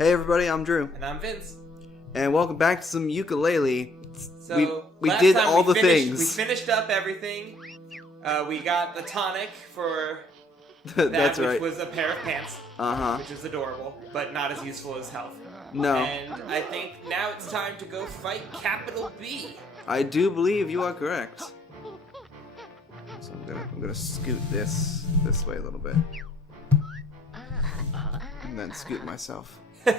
Hey everybody, I'm Drew. And I'm Vince. And welcome back to some Yooka-Laylee. So we did all the things. We finished up everything. We got the tonic for That's which right. was a pair of pants. Which is adorable, but not as useful as health. No. And I think now it's time to go fight Capital B. I do believe you are correct. So I'm gonna scoot this way a little bit. And then scoot myself. Foul.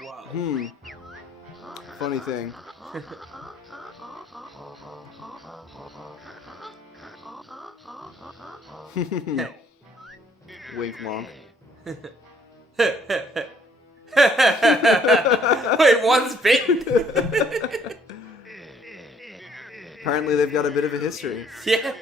Wow. Funny thing. Wink wonk. Wait, one's bitten. Apparently they've got a bit of a history. Yeah.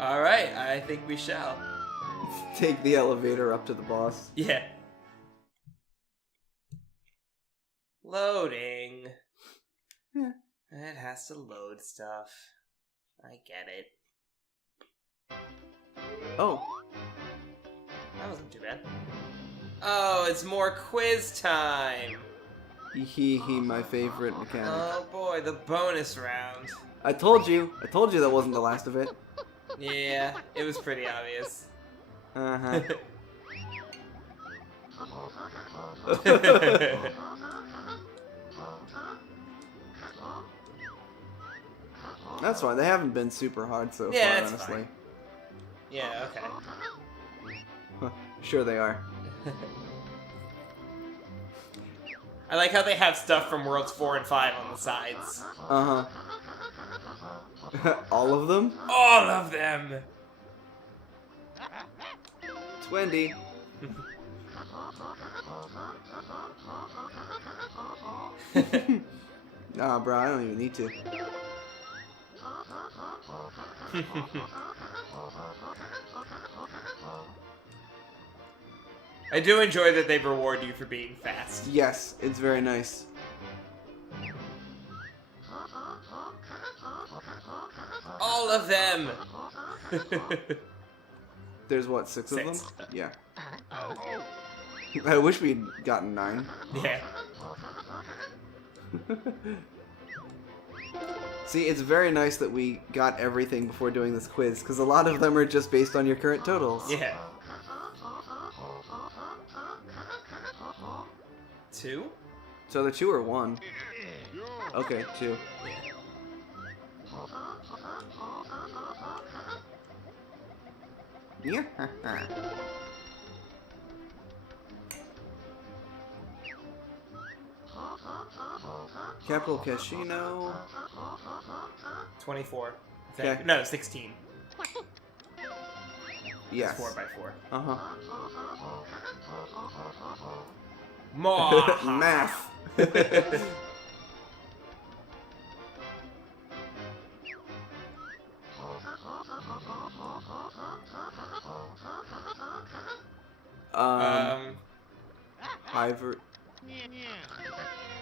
Alright, I think we shall. Take the elevator up to the boss. Yeah. Loading. It has to load stuff. I get it. Oh. That wasn't too bad. Oh, it's more quiz time. He, my favorite mechanic. Oh boy, the bonus round. I told you that wasn't the last of it. Yeah, it was pretty obvious. Uh-huh. That's fine. They haven't been super hard so far, honestly. Fine. Yeah, okay. Sure they are. I like how they have stuff from Worlds 4 and 5 on the sides. Uh-huh. All of them? All of them! 20. Nah, bro, I don't even need to. I do enjoy that they reward you for being fast. Yes, it's very nice. All of them! There's what, six of them? Six. Yeah. I wish we'd gotten 9. Yeah. See, it's very nice that we got everything before doing this quiz, because a lot of them are just based on your current totals. Yeah. 2? So they're 2 or 1? Okay, 2. Yeah. Capital Casino. 24. I think. Okay. No, 16. Yes. 4x4. Uh-huh. More Math.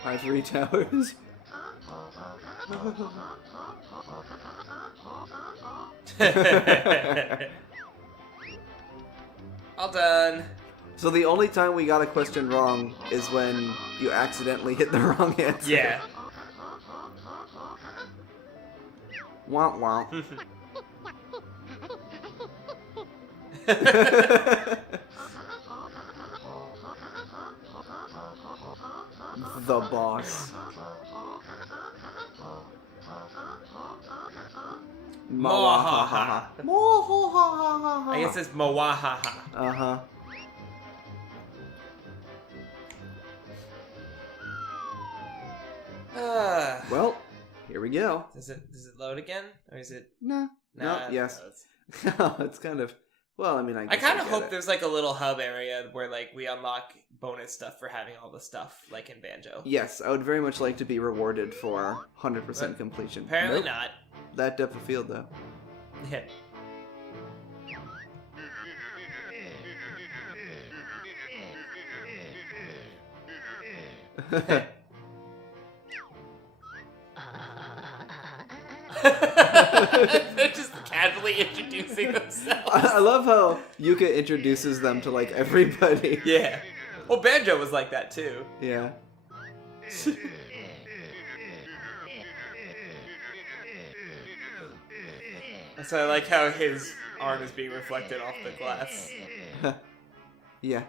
Ivory Towers. All done. So the only time we got a question wrong is when you accidentally hit the wrong answer. Yeah. Womp womp. The boss. Moahaha. Moahaha. I guess it's Moahaha. Uh-huh. Well, here we go. Does it load again? Or is it... No. Nah, No, yes. It's kind of... Well, I mean, I kind of hope there's like a little hub area where like we unlock bonus stuff for having all the stuff like in Banjo. Yes, I would very much like to be rewarded for 100% completion. Apparently Nope. not. That depth of field, though. Yeah. They're just casually introducing themselves. I love how Yuka introduces them to, like, everybody. Yeah. Well, Banjo was like that, too. Yeah. So I like how his arm is being reflected off the glass. Yeah.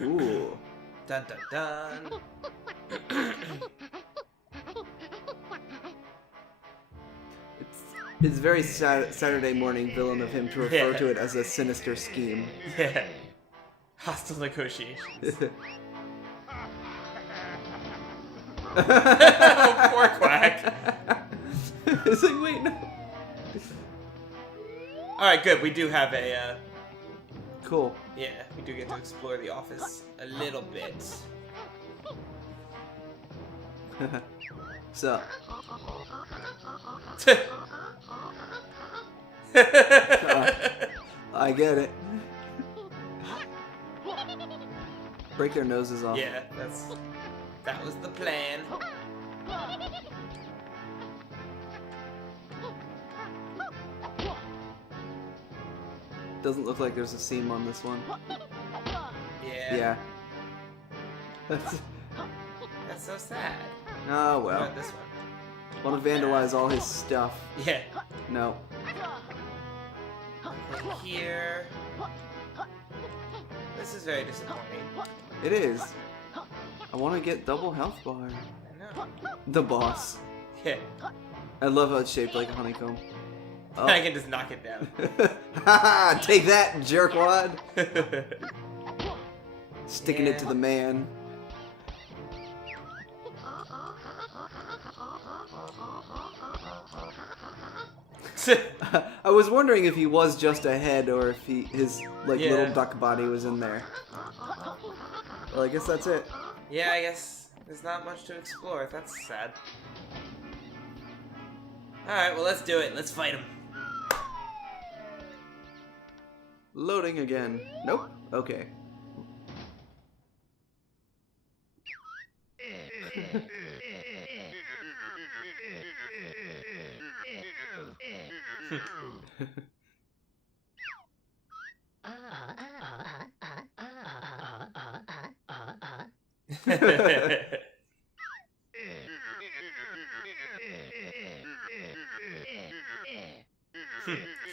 Ooh. Dun dun dun. It's very Saturday morning villain of him to refer Yeah. to it as a sinister scheme. Yeah. Hostile negotiations. Oh, poor Quack. It's like, wait, no. Alright, good. We do have a, Cool. yeah, we do get to explore the office a little bit. So, I get it. Break their noses off. Yeah, that was the plan. Doesn't look like there's a seam on this one. Yeah. Yeah. That's... That's so sad. Oh, What well. about this one? Want to vandalize all his stuff. Yeah. No. Like here. This is very disappointing. It is. I want to get double health bar. I know. The boss. Yeah. I love how it's shaped like a honeycomb. Oh. I can just knock it down. Haha! Take that, jerkwad! Sticking it to Yeah. the man. I was wondering if he was just a head or if his like Yeah. little duck body was in there. Well, I guess that's it. Yeah, I guess there's not much to explore. That's sad. Alright, well, let's do it. Let's fight him. Loading again. Nope. Okay.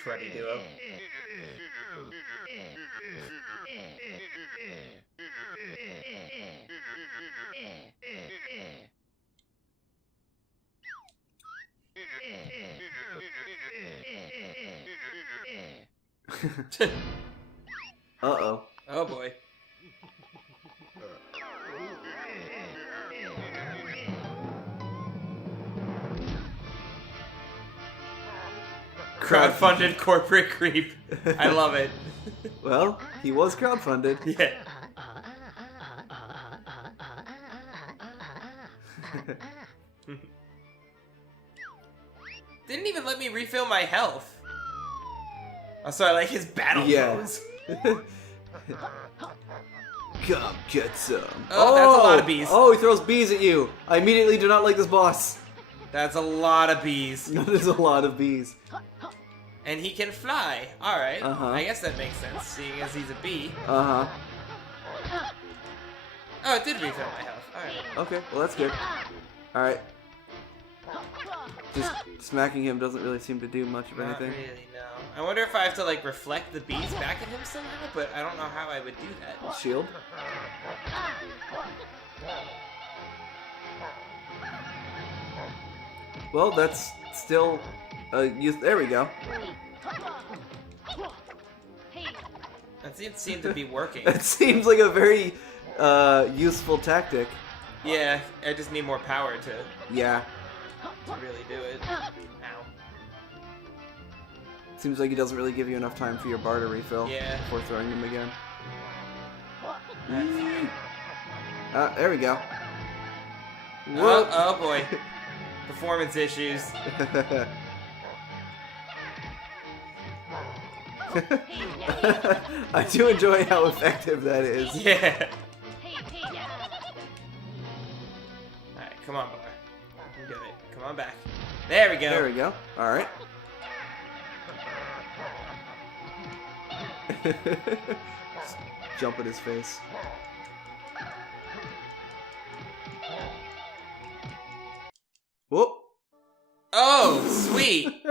Freddy duo. Uh-oh. Oh boy. Crowdfunded corporate creep. I love it. Well, he was crowdfunded. Yeah. Didn't even let me refill my health. Oh, so I like his battle Yeah. pose. Come get some. Oh, that's a lot of bees. Oh, he throws bees at you. I immediately do not like this boss. That's a lot of bees. That is a lot of bees. And he can fly. Alright. Uh-huh. I guess that makes sense, seeing as he's a bee. Uh-huh. Oh, it did refill my health. Alright. Okay, well that's good. Alright. Just smacking him doesn't really seem to do much of Not anything. really, no. I wonder if I have to, like, reflect the bees back at him somehow, but I don't know how I would do that. Shield. Well, that's still there we go. That seemed to be working. That seems like a very useful tactic. Yeah, I just need more power to Yeah. really do it. Ow. Seems like he doesn't really give you enough time for your bar to refill before throwing him again. There we go. Whoa. Oh boy. Performance issues. I do enjoy how effective that is. Yeah. Alright, come on, boy. You can do it. Come on back. There we go. There we go. Alright. Jump at his face. Whoop. Oh, sweet.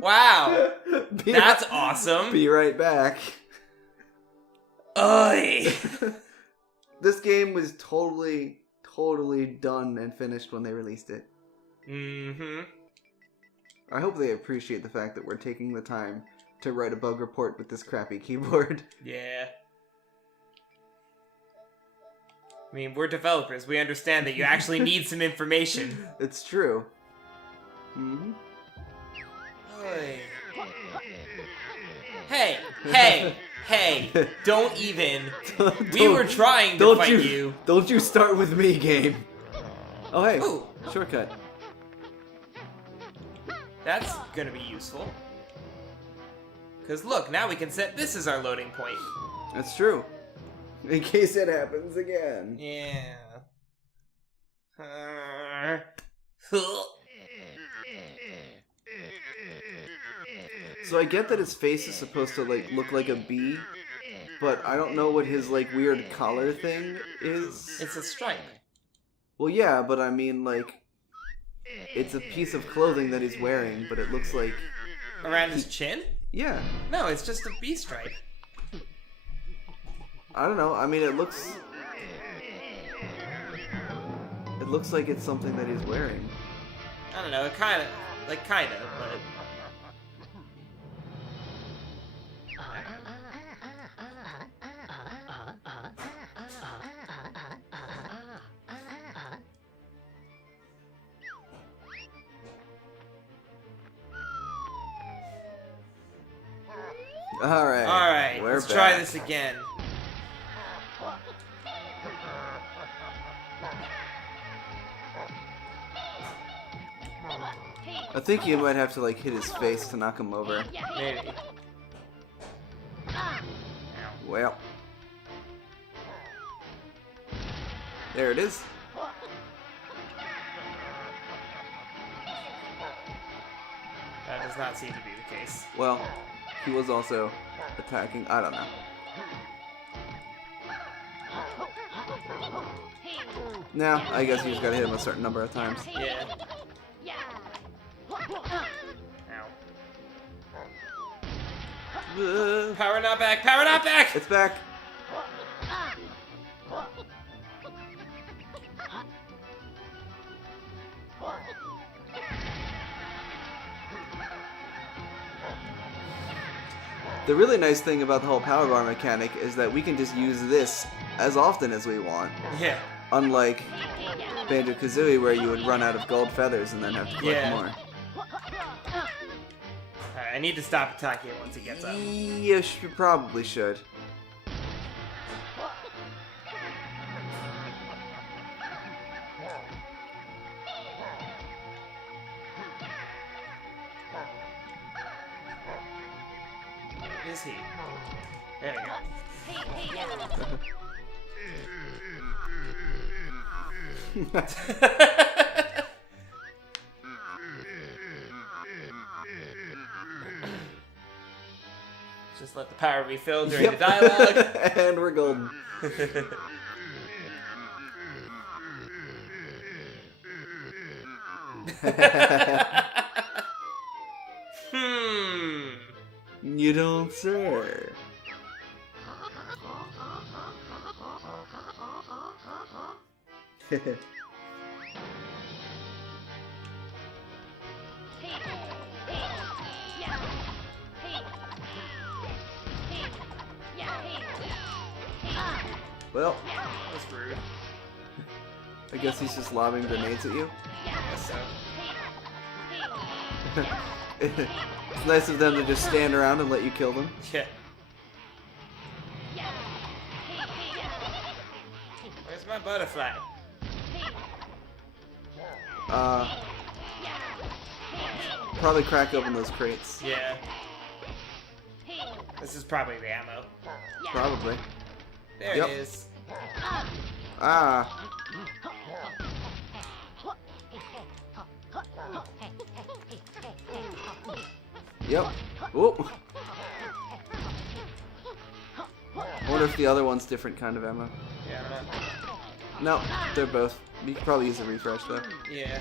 Wow. That's awesome. Be right back. Oy. This game was totally done and finished when they released it. Mm-hmm. I hope they appreciate the fact that we're taking the time to write a bug report with this crappy keyboard. Yeah. I mean, we're developers. We understand that you actually need some information. It's true. Mm-hmm. Oy. Hey! Don't even. We were trying to fight you. Don't you start with me, game. Oh, hey. Ooh. Shortcut. That's gonna be useful. Because look, now we can set this as our loading point. That's true. In case it happens again. Yeah. So I get that his face is supposed to like look like a bee, but I don't know what his like weird collar thing is. It's a stripe. Well, yeah, but I mean like it's a piece of clothing that he's wearing, but it looks like Around his chin? yeah. No, it's just a bee stripe. I don't know. I mean, it looks like it's something that he's wearing. I don't know, it kinda, but... Alright, let's try this again. I think you might have to like hit his face to knock him over. Maybe. Well. There it is. That does not seem to be the case. Well, he was also attacking. I don't know. Now, I guess you just gotta hit him a certain number of times. Yeah. Ow. Power not back! Power not back! It's back. The really nice thing about the whole power bar mechanic is that we can just use this as often as we want. Yeah. Unlike Banjo-Kazooie, where you would run out of gold feathers and then have to collect more. Alright, I need to stop attacking him once he gets up. Yes, you probably should. Where is he? There we go. Just let the power refill during the dialogue. And we're golden. You don't say. Well, That's rude. I guess he's just lobbing grenades at you. I guess so. It's nice of them to just stand around and let you kill them. Yeah. Where's my butterfly? Probably crack open those crates. Yeah. This is probably the ammo. Probably. There Yep. it is. Ah. Yep. Whoop. I wonder if the other one's different kind of ammo. Yeah, I don't know. No, they're both. You could probably use a refresh though. Yeah.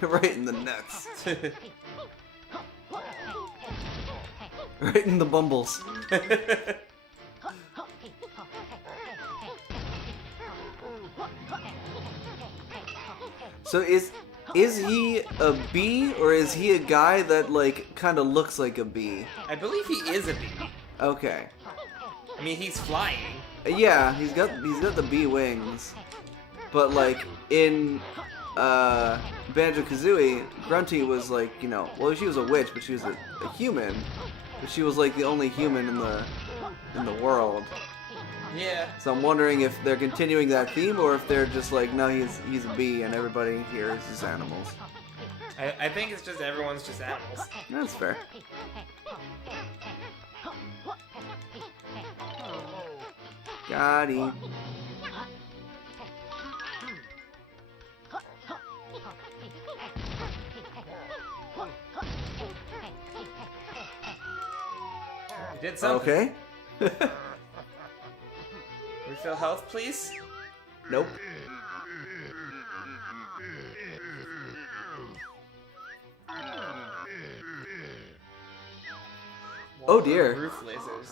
Right in the nuts. Right in the bumbles. So is he a bee or is he a guy that like kind of looks like a bee? I believe he is a bee. Okay. I mean, he's flying. Yeah, he's got the bee wings. But like in Banjo-Kazooie, Grunty was like, you know, well, she was a witch, but she was a human. But she was like the only human in the world. Yeah. So I'm wondering if they're continuing that theme or if they're just like, no, he's a bee and everybody here is just animals. I think it's just everyone's just animals. That's fair. Got him. We did something. Okay. Refill health, please. Nope. Oh dear. Roof lasers.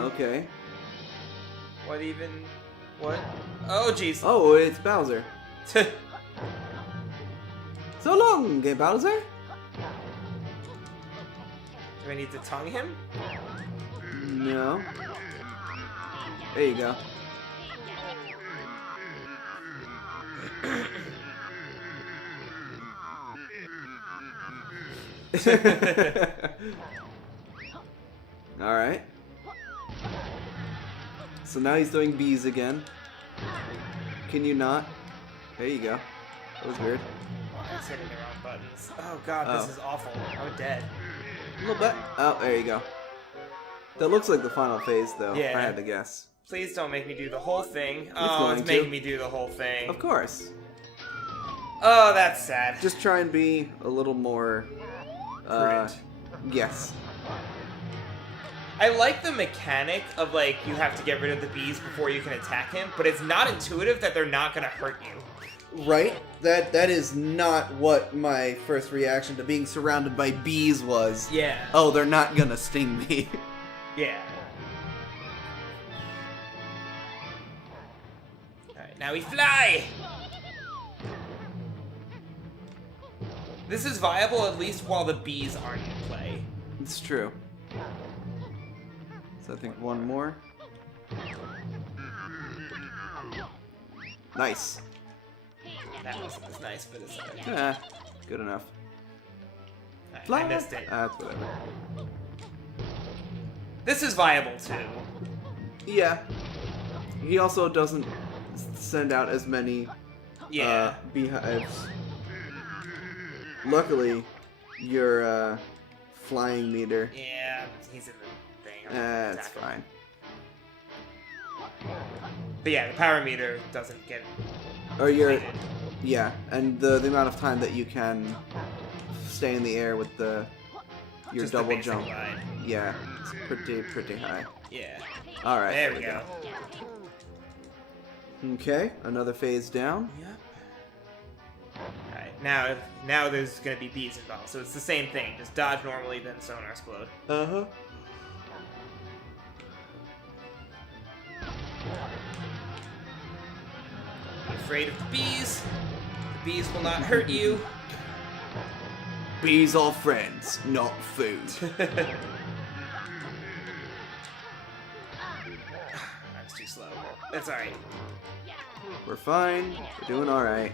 Okay. What even? What? Oh, jeez. Oh, it's Bowser. So long, gay Bowser. Do I need to tongue him? No. There you go. Alright. So now he's doing bees again. Can you not? There you go. That was weird. I was hitting the wrong buttons. Oh god, this is awful. I'm dead. A little bit. Oh, there you go. That looks like the final phase, though, Yeah. if I had to guess. Please don't make me do the whole thing. going It's to. making me do the whole thing. Of course. Oh, that's sad. Just try and be a little more... Prudent. Yes. I like the mechanic of, like, you have to get rid of the bees before you can attack him, but it's not intuitive that they're not gonna hurt you. Right? That is not what my first reaction to being surrounded by bees was. Yeah. Oh, they're not gonna sting me. Yeah. Alright, now we fly! This is viable at least while the bees aren't in play. It's true. So I think one more. Nice. That wasn't as nice, but it's okay. Eh, good enough. I missed it. That's whatever. This is viable too. Yeah. He also doesn't send out as many Yeah. beehives. Luckily, your flying meter. Yeah, he's in the thing. That's fine. But yeah, the power meter doesn't get. Or you're, inflated. yeah, and the amount of time that you can stay in the air with your Just the double basic jump. glide. Yeah, it's pretty high. Yeah. All right, There we go. Okay, another phase down. Yep. Alright, now there's gonna be bees involved, so it's the same thing. Just dodge normally, then sonar explode. Uh-huh. Be afraid of the bees. The bees will not hurt you. Bees are friends, not food. That's too slow. That's alright. We're fine. We're doing all right.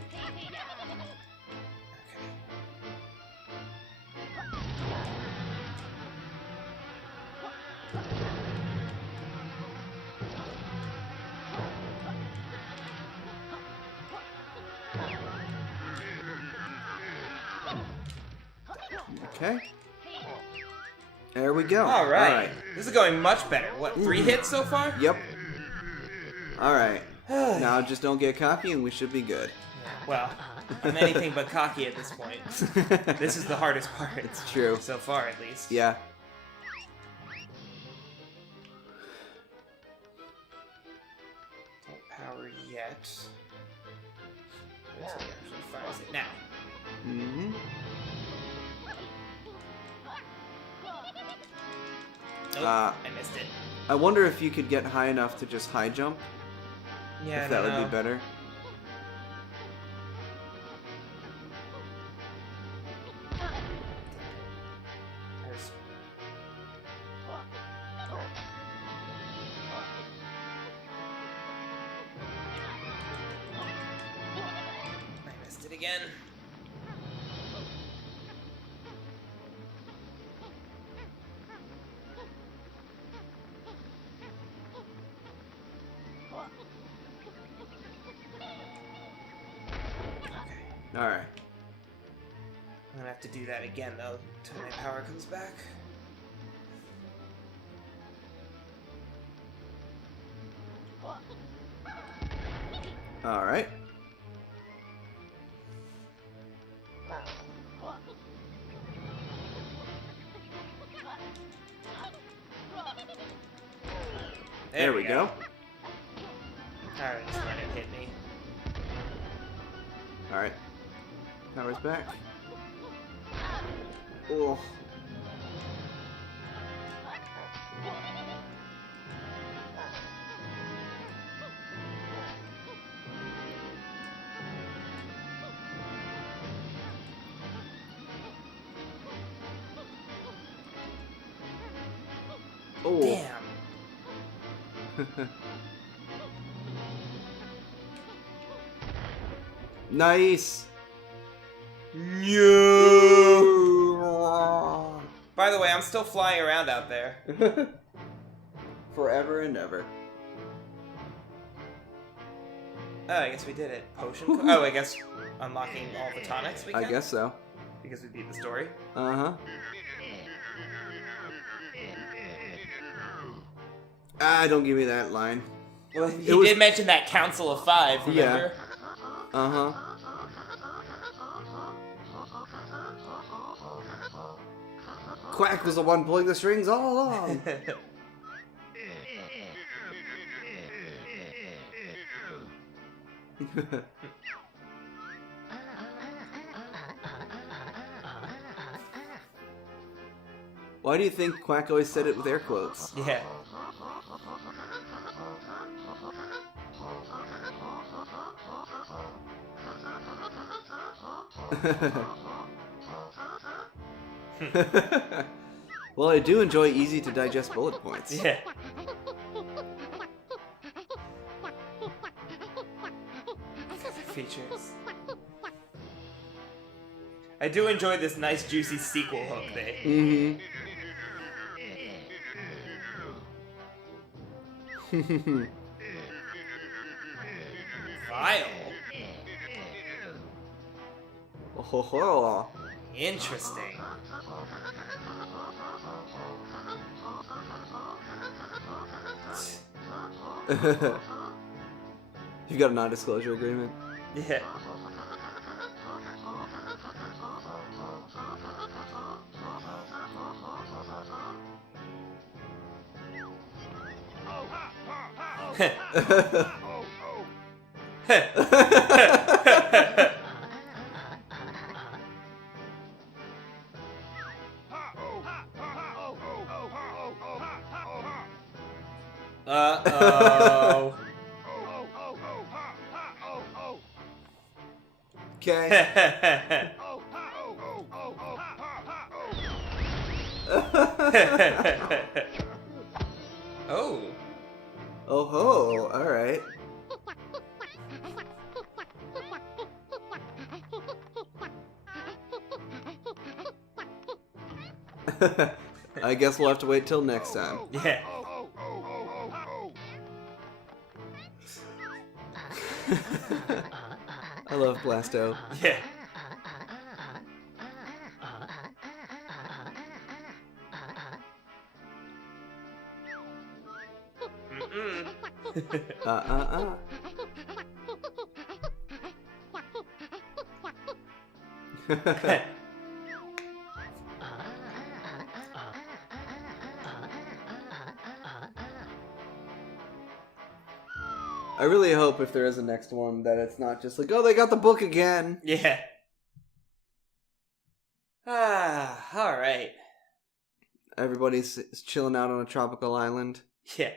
Okay. There we go. All right. This is going much better. What, 3 hits so far? Yep. All right. Now just don't get cocky and we should be good. Well, I'm anything but cocky at this point. This is the hardest part. It's true. So far, at least. Yeah. Don't power yet. Until it actually fires it now. Mm-hmm. Nope, I missed it. I wonder if you could get high enough to just high jump. Yeah, If that would be better. I missed it again. All right. I'm gonna have to do that again though, until my power comes back. All right. There we go. Alright, just let it hit me. All right. Power's back. Oh. Oh. Damn. Nice. No. By the way, I'm still flying around out there. Forever and ever. Oh, I guess we did it. Potion. Oh, I guess unlocking all the tonics we can. I guess so. Because we beat the story. Uh-huh. Ah, don't give me that line. Well, he did mention that Council of Five, remember? Yeah. Uh-huh. Quack was the one pulling the strings all along. Why do you think Quack always said it with air quotes? Yeah. Well, I do enjoy easy to digest bullet points. Yeah. Features. I do enjoy this nice juicy sequel hook thing. Mm-hmm. Vile. Oh, Interesting. You got a non-disclosure agreement? Yeah. Uh-oh. Okay. Oh. Oh ho, alright. I guess we'll have to wait till next time. Yeah. I love Blasto. Yeah. Mm-mm. I really hope if there is a next one that it's not just like, oh, they got the book again. Yeah. Alright. Everybody's chilling out on a tropical island. Yeah.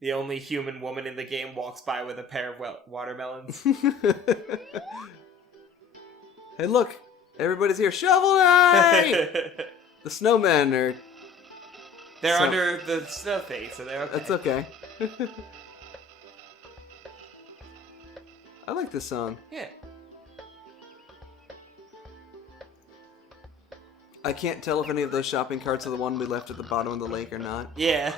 The only human woman in the game walks by with a pair of watermelons. Hey, look! Everybody's here. Shovel Knight! The snowmen are... They're under the snow thing, so they're okay. That's okay. I like this song. Yeah. I can't tell if any of those shopping carts are the one we left at the bottom of the lake or not. Yeah.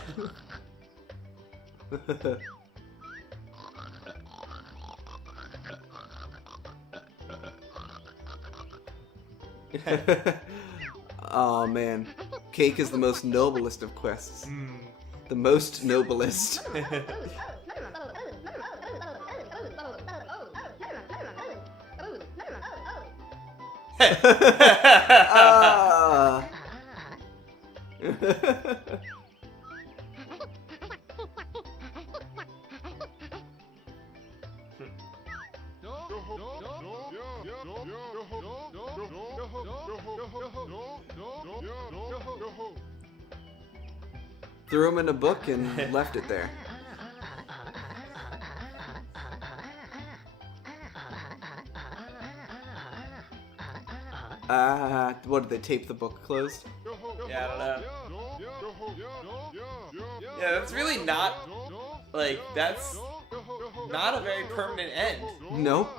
Oh man, cake is the most noblest of quests. The most noblest. Ah. Threw him in a book and left it there. What, did they tape the book closed? Yeah, I don't know. Yeah, that's really not, like, that's not a very permanent end. Nope.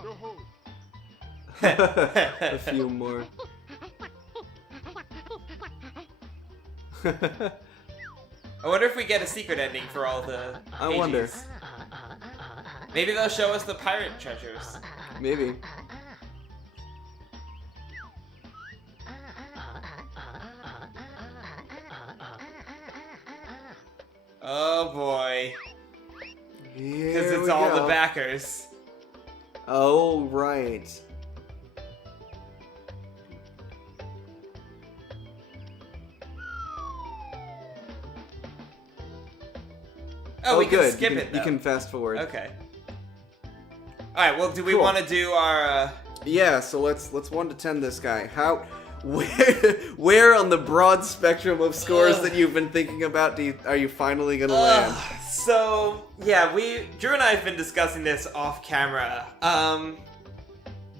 A few more. I wonder if we get a secret ending for all the I wonder. pages. Maybe they'll show us the pirate treasures. Maybe. Oh boy. Because Because it's all the backers. Oh, right. Oh, we good. can skip it, though. You can fast forward. Okay. Alright, well, do we Cool. want to do our... Yeah, so let's 1 to 10 this guy. Where on the broad spectrum of scores that you've been thinking about are you finally gonna land? So, yeah, Drew and I have been discussing this off camera.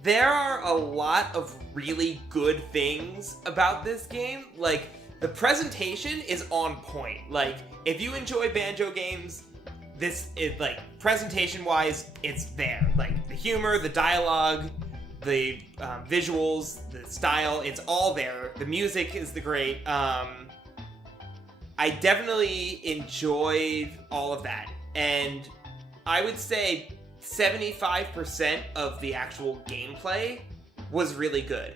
There are a lot of really good things about this game. Like, the presentation is on point. Like, if you enjoy Banjo games, this is, like, presentation-wise, it's there. Like, the humor, the dialogue, the visuals, the style, it's all there. The music is the great. I definitely enjoyed all of that. And I would say 75% of the actual gameplay was really good.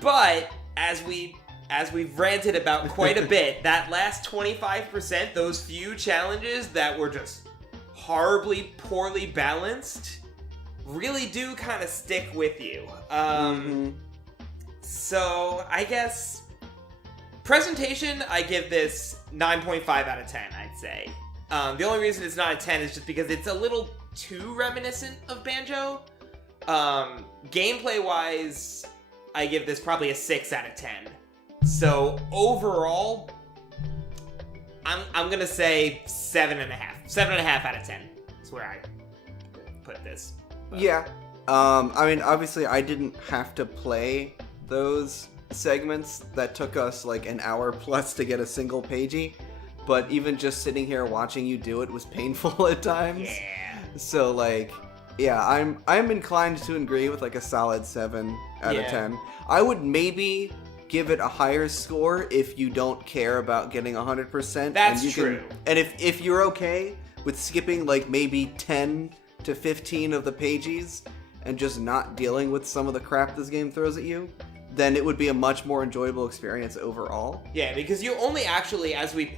But as we as we've ranted about quite a bit, that last 25%, those few challenges that were just horribly poorly balanced, really do kind of stick with you. So, I guess... Presentation, I give this 9.5 out of 10, I'd say. The only reason it's not a 10 is just because it's a little too reminiscent of Banjo. Gameplay-wise, I give this probably a 6 out of 10. So, overall, I'm gonna say 7.5. 7.5 out of 10 is where I put this. But. Yeah. I mean, obviously, I didn't have to play those segments that took us like an hour plus to get a single pagey, but even just sitting here watching you do it was painful at times. Yeah. So like, yeah, I'm inclined to agree with like a solid 7 out of 10. I would maybe give it a higher score if you don't care about getting 100%. That's true. And if you're okay with skipping like maybe 10 to 15 of the pages and just not dealing with some of the crap this game throws at you, then it would be a much more enjoyable experience overall. Yeah, because you only actually, as we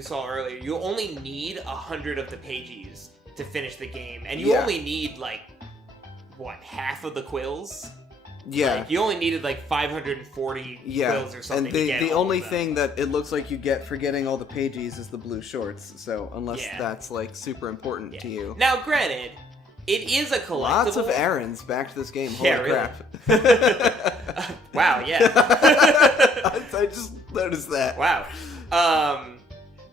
saw earlier, you only need 100 of the pages to finish the game, and you only need like what, half of the quills? Yeah, like, you only needed like 540 quills or something. And to get the all only of them. thing that it looks like you get for getting all the pages is the blue shorts. So unless that's like super important to you. Now, granted, it is a collectible. Lots of errands back to this game. Holy crap. Wow, yeah. I just noticed that. Wow.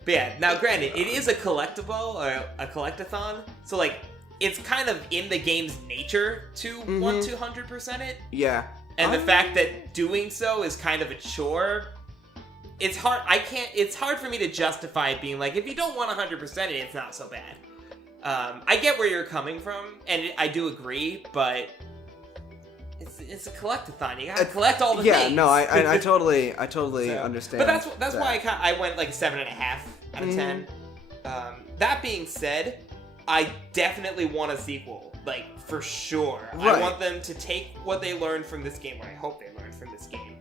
But yeah, now granted, it is a collectible, or a collectathon, so like, it's kind of in the game's nature to want to 100% it. Yeah. And the fact that doing so is kind of a chore, it's hard, it's hard for me to justify it being like, if you don't want 100% it, it's not so bad. I get where you're coming from, and I do agree, but it's a collectathon. You gotta collect all the things. Yeah, no, I totally understand. But that's why I went like 7.5 out of 10. That being said, I definitely want a sequel, like for sure. Right. I want them to take what they learned from this game, or I hope they learned from this game,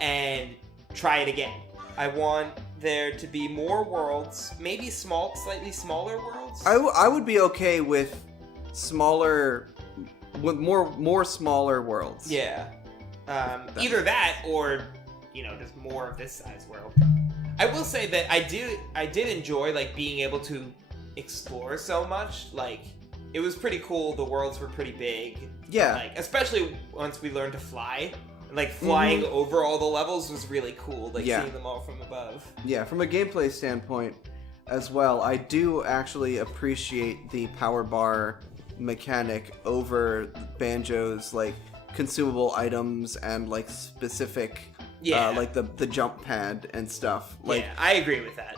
and try it again. I want there to be more worlds, maybe slightly smaller worlds. I would be okay with smaller, with more smaller worlds. Yeah. Either that or, just more of this size world. I will say that I did enjoy like being able to explore so much. Like, it was pretty cool. The worlds were pretty big. Yeah. Like, especially once we learned to fly. Like, flying over all the levels was really cool, like, seeing them all from above. Yeah, from a gameplay standpoint as well, I do actually appreciate the power bar mechanic over Banjo's, like, consumable items and, like, specific, like, the jump pad and stuff. Like, yeah, I agree with that.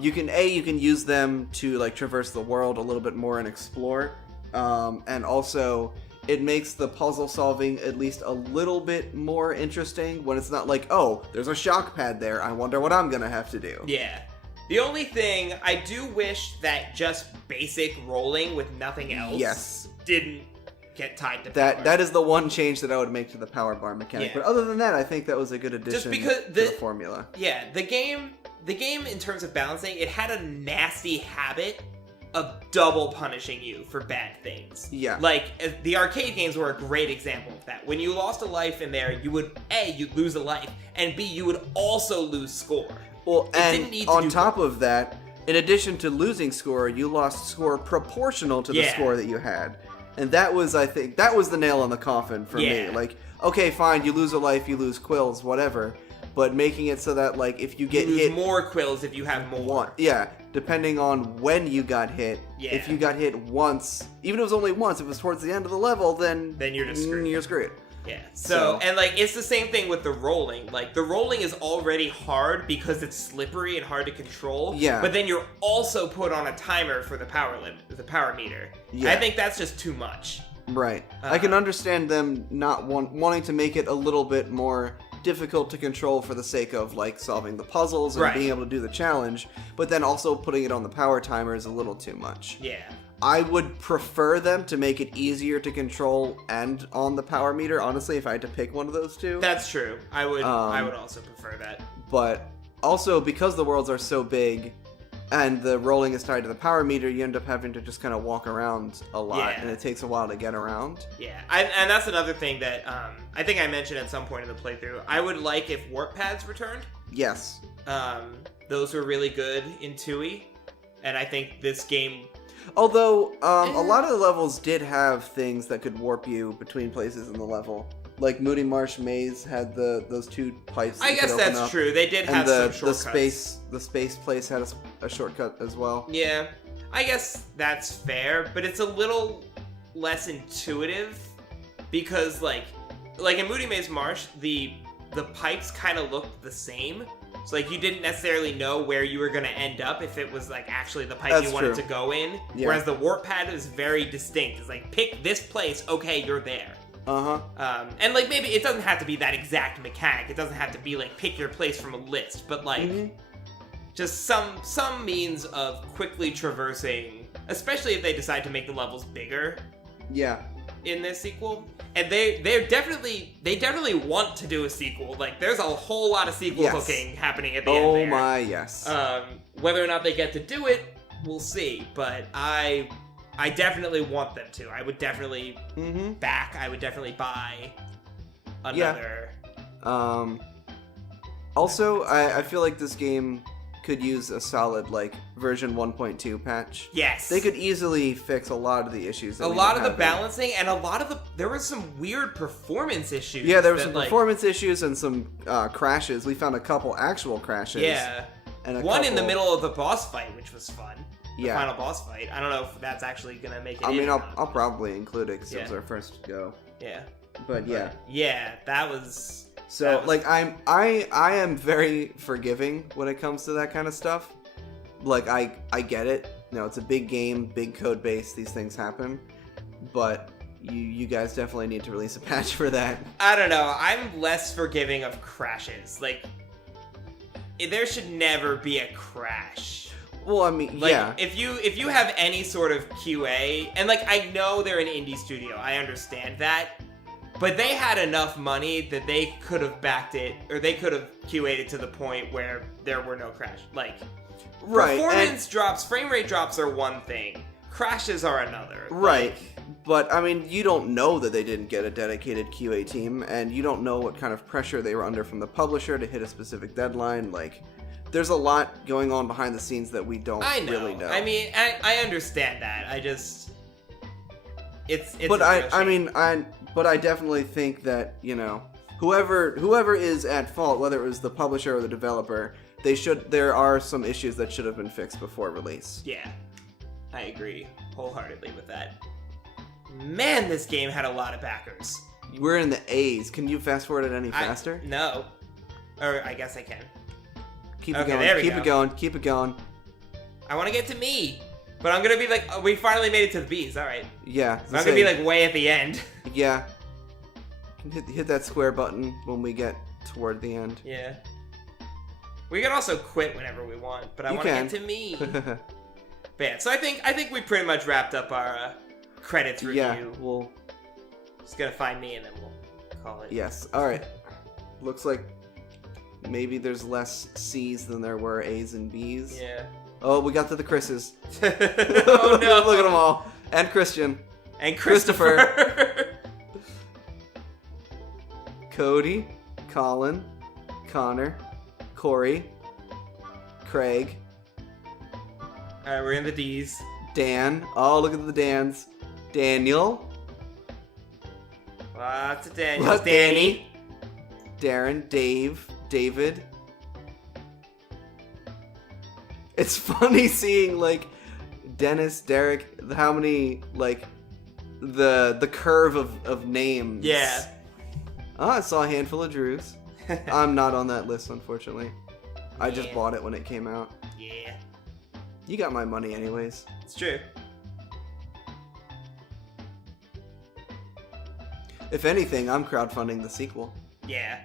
You can use them to, like, traverse the world a little bit more and explore, and also it makes the puzzle solving at least a little bit more interesting when it's not like, oh, there's a shock pad there, I wonder what I'm gonna have to do. Yeah. The only thing, I do wish that just basic rolling with nothing else didn't get tied to power. That is the one change that I would make to the power bar mechanic. Yeah. But other than that, I think that was a good addition to the formula. Yeah, the game in terms of balancing, it had a nasty habit of double punishing you for bad things. Yeah. Like, the arcade games were a great example of that. When you lost a life in there, you would, A, you'd lose a life, and B, you would also lose score. Well, and on top of that, in addition to losing score, you lost score proportional to the score that you had. And that was, I think, that was the nail on the coffin for me. Like, okay, fine, you lose a life, you lose quills, whatever. But making it so that, like, if you get hit... more quills if you have more. Depending on when you got hit. Yeah. If you got hit once, even if it was only once, if it was towards the end of the level, then you're just screwed. You're screwed. Yeah. So, and, like, it's the same thing with the rolling. Like, the rolling is already hard because it's slippery and hard to control. Yeah. But then you're also put on a timer for the power meter. Yeah. I think that's just too much. Right. I can understand them not wanting to make it a little bit more difficult to control for the sake of like solving the puzzles and being able to do the challenge, but then also putting it on the power timer is a little too much. Yeah. I would prefer them to make it easier to control and on the power meter, honestly, if I had to pick one of those two. That's true. I would also prefer that. But also, because the worlds are so big and the rolling is tied to the power meter, you end up having to just kind of walk around a lot, and it takes a while to get around. Yeah, and that's another thing that I think I mentioned at some point in the playthrough. I would like if warp pads returned. Yes. Those were really good in 2E, and I think this game... Although, a lot of the levels did have things that could warp you between places in the level. Like Moody Marsh Maze had those two pipes. I guess that's true. They did have some shortcuts. The space place had a shortcut as well. Yeah, I guess that's fair, but it's a little less intuitive because, like in Moody Maze Marsh, the pipes kind of looked the same. So, like, you didn't necessarily know where you were going to end up if it was, like, actually the pipe you wanted to go in. Yeah. Whereas the warp pad is very distinct. It's like, pick this place, okay, you're there. Uh-huh. And, like, maybe it doesn't have to be that exact mechanic. It doesn't have to be, like, pick your place from a list. But, like, just some means of quickly traversing, especially if they decide to make the levels bigger. Yeah. In this sequel. And they definitely want to do a sequel. Like, there's a whole lot of sequel cooking happening at the end there. Oh my, yes. Whether or not they get to do it, we'll see. But I definitely want them to. I would definitely back. I would definitely buy another. Yeah. Also, I feel like this game could use a solid, like, version 1.2 patch. Yes. They could easily fix a lot of the issues. A lot of the balancing, and a lot of there was some weird performance issues. Yeah, there were some performance issues and some crashes. We found a couple actual crashes. Yeah. And one in the middle of the boss fight, which was fun. The final boss fight. I don't know if that's actually going to make it I'll probably include it because it was our first go. Yeah. But yeah. Yeah, that was... So, like, I am very forgiving when it comes to that kind of stuff. Like, I get it. You know, it's a big game, big code base, these things happen. But you guys definitely need to release a patch for that. I don't know. I'm less forgiving of crashes. Like, there should never be a crash. Well, I mean, like, if you have any sort of QA, and, like, I know they're an indie studio. I understand that. But they had enough money that they could have backed it, or they could have QA'd it to the point where there were no crash. Like, performance drops, frame rate drops are one thing. Crashes are another. Right. But, I mean, you don't know that they didn't get a dedicated QA team, and you don't know what kind of pressure they were under from the publisher to hit a specific deadline. Like, there's a lot going on behind the scenes that we don't really know. I mean, I understand that. I just... It's but But I definitely think that, you know, whoever is at fault, whether it was the publisher or the developer, there are some issues that should have been fixed before release. Yeah, I agree wholeheartedly with that. Man, this game had a lot of backers. We're in the A's. Can you fast forward it any faster? No. Or I guess I can. Keep it going. Keep it going. Keep it going. I want to get to me. But I'm going to be like, we finally made it to the bees, alright. Yeah. So I'm going to be like way at the end. Yeah. Hit that square button when we get toward the end. Yeah. We can also quit whenever we want, but I want to get to me. But yeah, so I think we pretty much wrapped up our credits review. Yeah, we'll... Just going to find me and then we'll call it. Yes, alright. Looks like maybe there's less C's than there were A's and B's. Yeah. Oh, we got to the Chris's. Oh no! Look at them all. And Christian. And Christopher. Cody. Colin. Connor. Corey. Craig. Alright, we're in the D's. Dan. Oh, look at the Dans. Daniel. Lots of Daniels. Danny. Darren. Dave. David. It's funny seeing, like, Dennis, Derek, how many, like, the curve of names. Yeah. Oh, I saw a handful of Drews. I'm not on that list, unfortunately. I just bought it when it came out. Yeah. You got my money anyways. It's true. If anything, I'm crowdfunding the sequel. Yeah.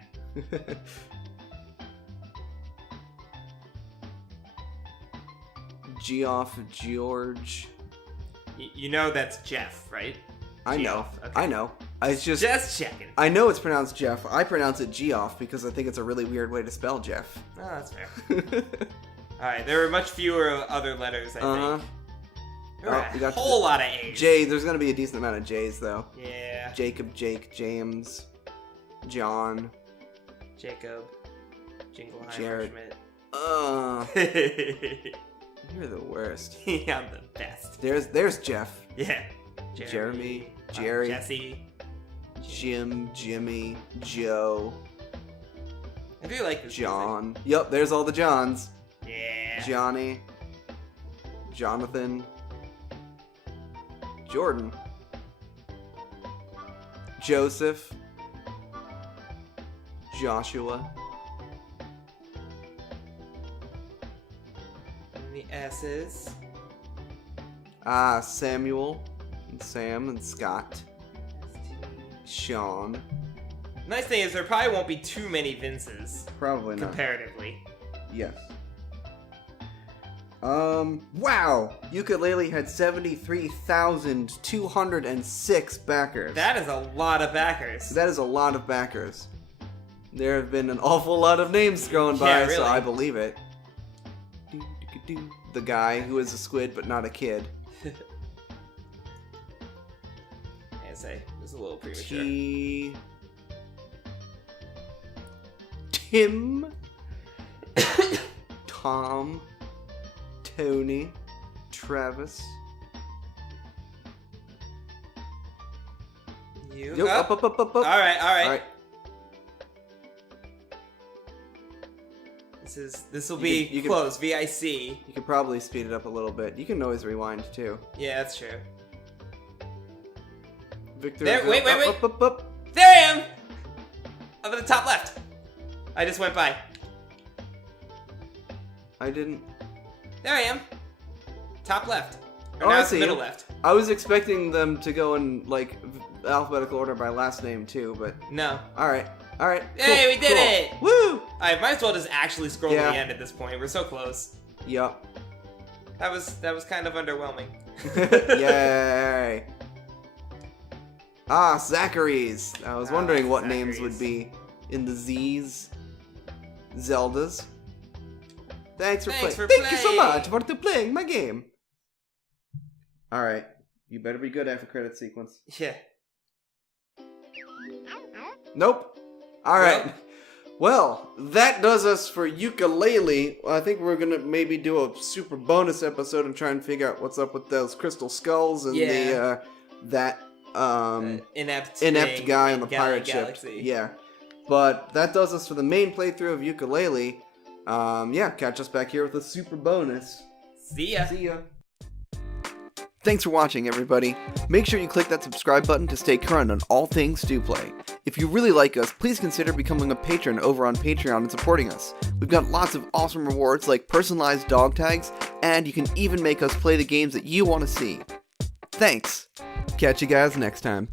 Geoff, George. You know that's Jeff, right? I know. Okay. I know. It's just checking. I know it's pronounced Jeff. I pronounce it Geoff because I think it's a really weird way to spell Jeff. Oh, that's fair. Alright, there are much fewer other letters, I think. There are a whole lot of A's. J, there's going to be a decent amount of J's, though. Yeah. Jacob, Jake, James, John. Jacob. Jingleheimer, Jared. Schmidt. You're the worst. Yeah, I'm the best. There's Jeff. Yeah. Jeremy, Jerry. Jesse. Jim, Jimmy, Joe. I do like this John. music. Yep, there's all the Johns. Yeah. Johnny. Jonathan. Jordan. Joseph. Joshua. And the S's. Samuel. And Sam and Scott. Sean. Nice thing is there probably won't be too many Vinces. Probably not. Comparatively. Yes. Wow! Yooka-Laylee had 73,206 backers. That is a lot of backers. That is a lot of backers. There have been an awful lot of names thrown by, really. so I believe it. The guy who is a squid but not a kid. I say, it was a little premature. Tim. Tom. Tony. Travis. You. Yo, up. Alright. This will be close. VIC. You could probably speed it up a little bit. You can always rewind too. Yeah, that's true. Victor. There, wait. Up. There I am! Up at the top left. I just went by. I didn't. There I am. Top left. Or Oh, now I it's see middle you. left. I was expecting them to go in like alphabetical order by last name too, but No. all right. Hey, we did it! Woo! I might as well just actually scroll Yeah. to the end at this point. We're so close. Yup. That was kind of underwhelming. Yay! Zachary's. I was wondering what names would be in the Z's. Zeldas. Thanks for playing. Thank you so much for playing my game. All right, you better be good after credit sequence. Yeah. Nope. All right. Well, that does us for Yooka-Laylee. I think we're gonna maybe do a super bonus episode and try and figure out what's up with those crystal skulls and that inept guy on the pirate ship. Yeah. But that does us for the main playthrough of Yooka-Laylee. Catch us back here with a super bonus. See ya. Thanks for watching, everybody. Make sure you click that subscribe button to stay current on all things DoPlay. If you really like us, please consider becoming a patron over on Patreon and supporting us. We've got lots of awesome rewards like personalized dog tags, and you can even make us play the games that you want to see. Thanks. Catch you guys next time.